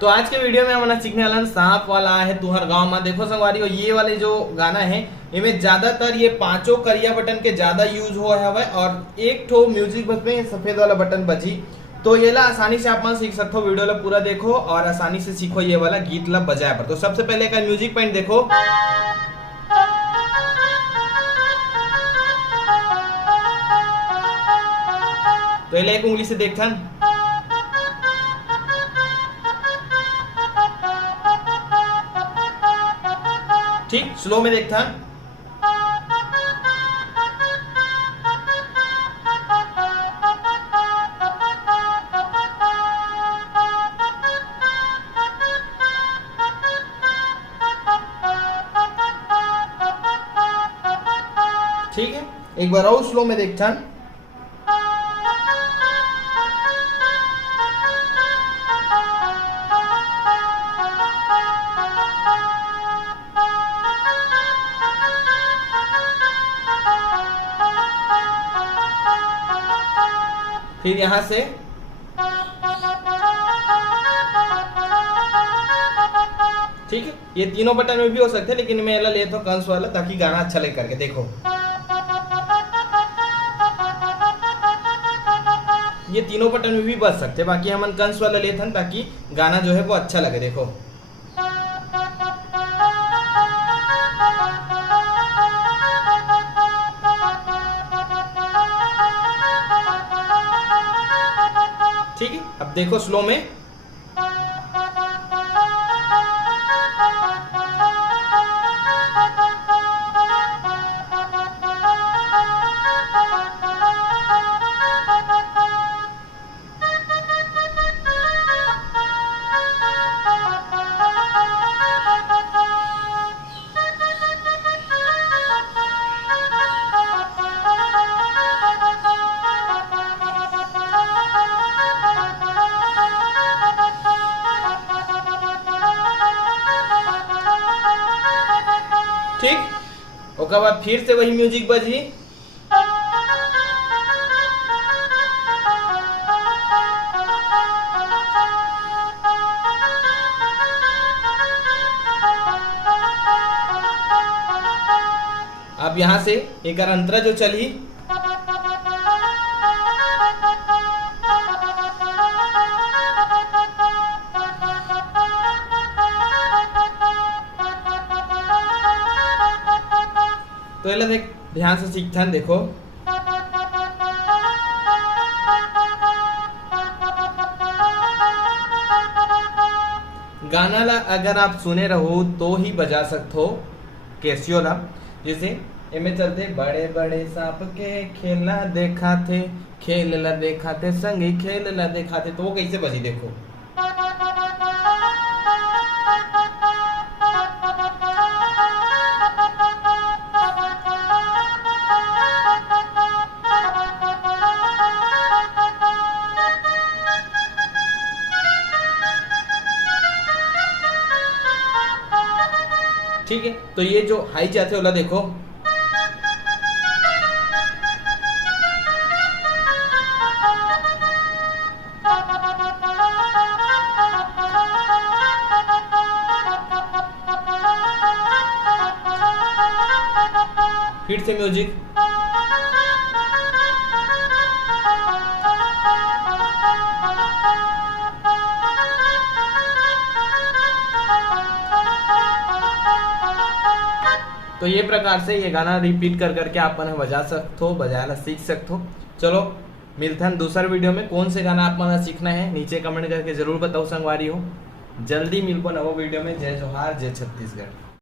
तो आज के वीडियो में हमारा सीखने वाला सांप वाला है तुहर गांव में। देखो संगवारी, ये वाले जो गाना है इनमें ज्यादातर ये पांचों करिया बटन के ज्यादा यूज हो है और एक ठो म्यूजिक बस में सफेद वाला बटन बजी। तो ये ला आसानी से आप सीख सकते हो। वीडियो ला पूरा देखो और आसानी से सीखो ये वाला गीत ला बजाए पर। तो सबसे पहले का म्यूजिक पॉइंट देखो, तो ये एक उंगली से देखथन, ठीक स्लो में देखथन, ठीक है। एक बार और स्लो में देखथन, फिर यहां से ठीक है। ये तीनों बटन में भी हो सकते हैं, लेकिन मैं ले तो कंस वाला ताकि गाना अच्छा लगे करके। देखो ये तीनों बटन में भी बज सकते हैं, बाकी हम कंस वाला लेते हैं ताकि गाना जो है वो अच्छा लगे। देखो ठीक है। अब देखो स्लो में, ठीक। उसके बाद फिर से वही म्यूजिक बजी, अब यहां से एक अंतरा जो चली, तो ये देख ध्यान से सीखथन। देखो गाना ला अगर आप सुने रहो तो ही बजा सकते हो कैसियो ला। जैसे इनमें चलते बड़े बड़े सांप के खेलना देखा थे, खेल ला देखा थे संगी खेल ला देखा थे, तो वो कैसे बजी देखो। ठीक है। तो ये जो हाई जाते वाला देखो, फिर से म्यूजिक, तो ये प्रकार से ये गाना रिपीट कर करके आप बजा सकते हो, बजाना सीख सकते हो। चलो मिलते हैं दूसरा वीडियो में। कौन से गाना आप मन सीखना है नीचे कमेंट करके जरूर बताओ संगवारी हो। जल्दी मिलबो नवो वीडियो में। जय जोहार, जय छत्तीसगढ़।